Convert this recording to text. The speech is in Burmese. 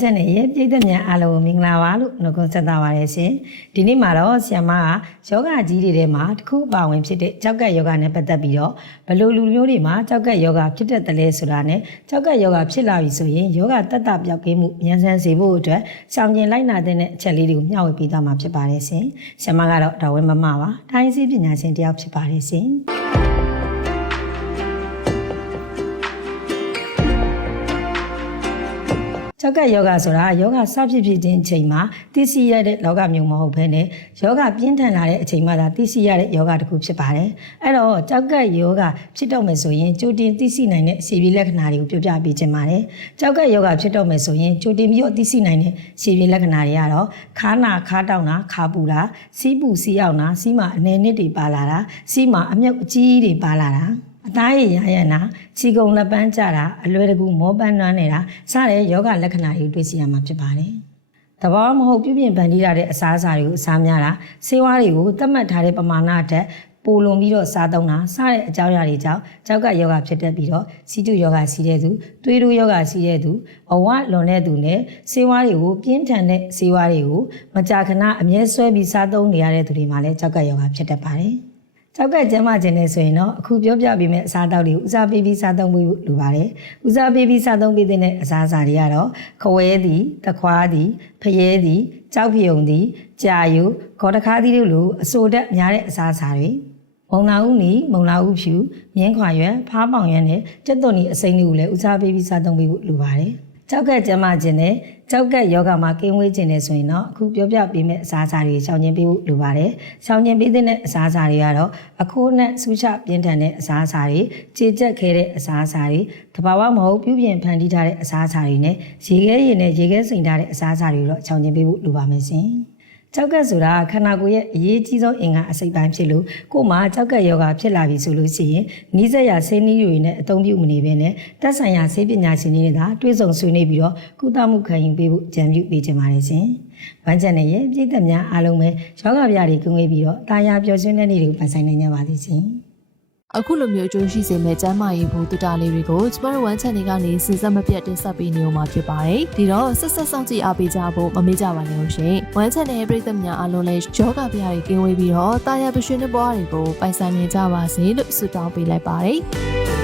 ချက်နဲ့ရဲ့ပြည်သက်များအားလုံးမင်္ဂလာပါလို့နှုတ်ခွန်းဆက်သပါရရှင်ဒီနေ့မှာတော့ဆရာမကယောဂကြီးတွေထဲမှာတစ်ခုအပါဝင်ဖြစ်တဲ့ကြောက်ကက်ယောဂနဲ့ပတ်သက်ပြီးတော့ဘယ်လိုလူမျိုးတွေမှာကြောက်ကက်ယောဂဖြစ်တတ်တယ်လဲဆိုတာနဲ့ကြောက်ကက်ယောဂဖြစ်လာပြီဆိုရင်ယောဂတတ်တာပြောက်ကင်းမှုမြန်ဆန်စေဖို့အတွက်ရှောင်ကျဉ်လိုက်နာတဲ့အချက်လေးတွေကိုမျှဝေပေးသွားမှာဖြစ်ပါတယ်ရှင်ဆရာမကတော့တော်ဝင်မမပါတိုင်းစီပညာရှင်တယောက်ဖြစ်ပါတယ်ရှင်ကြောက်ကယောဂဆိုတာယောဂစဖြစ်ဖြစ်ချင်းအချိန်မှာသိရှိရတဲ့လောကမျိုးမဟုတ်ဘဲနဲ့ယောဂပြင်းထန်လာတဲ့အချိန်မှသာသိရှိရတဲ့ယောဂတစ်ခုဖြစ်ပါတယ်။အဲ့တော့ကြောက်ကယောဂဖြစ်တော့မယ်ဆိုရင်ကြိုတင်သိရှိနိုင်တဲ့ရှေ့ပြေးလက္ခဏာတွေကိုပြောပြပေးခြင်းပါတယ်။ကြောက်ကယောဂဖြစ်တော့မယ်ဆိုရင်ကြိုတင်ပြီးတော့သိရှိနိုင်တဲ့ရှေ့ပြေးလက္ခဏာတွေကတော့ခါနာခါတောက်နာခါပူတာစီးပူစီးအောင်နာစီးမှာအနေနစ်တွေပါလာတာစီးမှာအမြုပ်အကြီးတွေပါလာတာအသားရည်ရရနာခြေကုံလက်ပန်းကြတာအလွယ်တကူမောပန်းနှွမ်းနေတာစတဲ့ယောဂလက္ခဏာတွေတွေ့ရှိရမှာဖြစ်ပါတယ်။တဘောမဟုတ်ပြုပြင်ပန်တီးရတဲ့အစားအစာတွေကိုအစားများတာဆေးဝါးတွေကိုသတ်မှတ်ထားတဲ့ပမာဏအထက်ပိုလွန်ပြီးတော့စားသုံးတာစတဲ့အကြောင်းအရာတွေကြောင့်ကြောက်ကယောဂဖြစ်တတ်ပြီးတော့စီတုယောဂစီတဲ့သူသွေးတိုးယောဂစီတဲ့သူအဝလွန်တဲ့သူနဲ့ဆေးဝါးတွေကိုပြင်းထန်တဲ့ဆေးဝါးတွေကိုမကြာခဏအမြဲဆွဲပြီးစားသုံးနေရတဲ့သူတွေမှာလည်းကြောက်ကယောဂဖြစ်တတ်ပါတယ်။ကြောက်ကကျန်းမာခြင်းနဲ့ဆိုရင်တော့အခုပြောပြပေးမယ့်အစားအသောက်တွေကိုဦးစားပေးပြီးစားသုံးဖို့လိုပါတယ်။ဦးစားပေးပြီးစားသုံးပေးတဲ့အစားအစာတွေကတော့ခဝဲသည်၊တခွားသည်၊ဖရဲသည်၊ကြောက်ပြုံသည်၊ကြာယုခေါ်တခါးသည်တို့လိုအဆိုဓာတ်များတဲ့အစားအစာတွေမုံလာဥနီမုံလာဥဖြူမြင်းခွာရွက်ဖားပေါင်ရွက်နဲ့ကြက်သွန်နီအစိမ်းတွေကိုလည်းဦးစားပေးပြီးစားသုံးပေးဖို့လိုပါတယ်။ကြောက်ကကျန်းမာခြင်းနဲ့ကြောက်ကယောဂမှာကင်းဝေးခြင်းနဲ့ဆိုရင်တော့အခုပြောပြပေးမယ့်အစားအစာတွေရှောင်ကျဉ်ပေးဖို့လိုပါတယ်။ရှောင်ကျဉ်ပေးတဲ့အစားအစာတွေကတော့အခိုးနဲ့ဆူချပြင်းထန်တဲ့အစားအစာတွေကြေကျက်ခဲတဲ့အစားအစာတွေတဘာဝမဟုတ်ပြုပြင်ဖန်တီးထားတဲ့အစားအစာတွေနဲ့ရေခဲရည်နဲ့ရေခဲစိမ်ထားတဲ့အစားအစာတွေတော့ရှောင်ကျဉ်ပေးဖို့လိုပါမယ်ရှင်။ကြောက်ကက်ဆိုတာခန္ဓာကိုယ်ရဲ့အရေးကြီးဆုံးအင်္ဂါအစိတ်ပိုင်းဖြစ်လို့ကိုယ်မှာကြောက်ကက်ယောဂဖြစ်လာပြီဆိုလို့ရှိရင်နီးစပ်ရာဆေးနည်းတွေနဲ့အသုံးပြုမနေဘဲနဲ့သက်ဆိုင်ရာဆေးပညာရှင်တွေနဲ့သာတွဲဆုံဆွေးနွေးပြီးတော့ကုသမှုခံယူပေးဖို့ကြံပြုပေးကြပါတယ်ရှင်။ဗန်းချက်နဲ့ရဲ့ပြည်သက်များအားလုံးပဲယောဂဗျာတွေကင်းဝေးပြီးတော့တာယာပျော်ရွှင်တဲ့နေ့တွေကိုပိုင်ဆိုင်နိုင်ကြပါသည်ရှင်။အခုလိုမျိုးအကျိုးရှိစေမယ့်ကျန်းမာရေးဖို့တူတာလေးတွေကိုကျမတို့1 channel ကနေစီစဉ်မပြတ်တင်ဆက်ပေးနေမှာဖြစ်ပါတယ်။ဒီတော့ဆက်စောင့်ကြည့်အားပေးကြဖို့မမေ့ကြပါနဲ့လို့ရှင်။1 channel ရဲ့ပရိသတ်များအားလုံးလည်းယောဂဗျာတွေကင်းဝေးပြီးတော့တာယာပျော်ရွှင်တဲ့ဘဝတွေကိုပိုင်ဆိုင်နေကြပါစေလို့ဆုတောင်းပေးလိုက်ပါတယ်။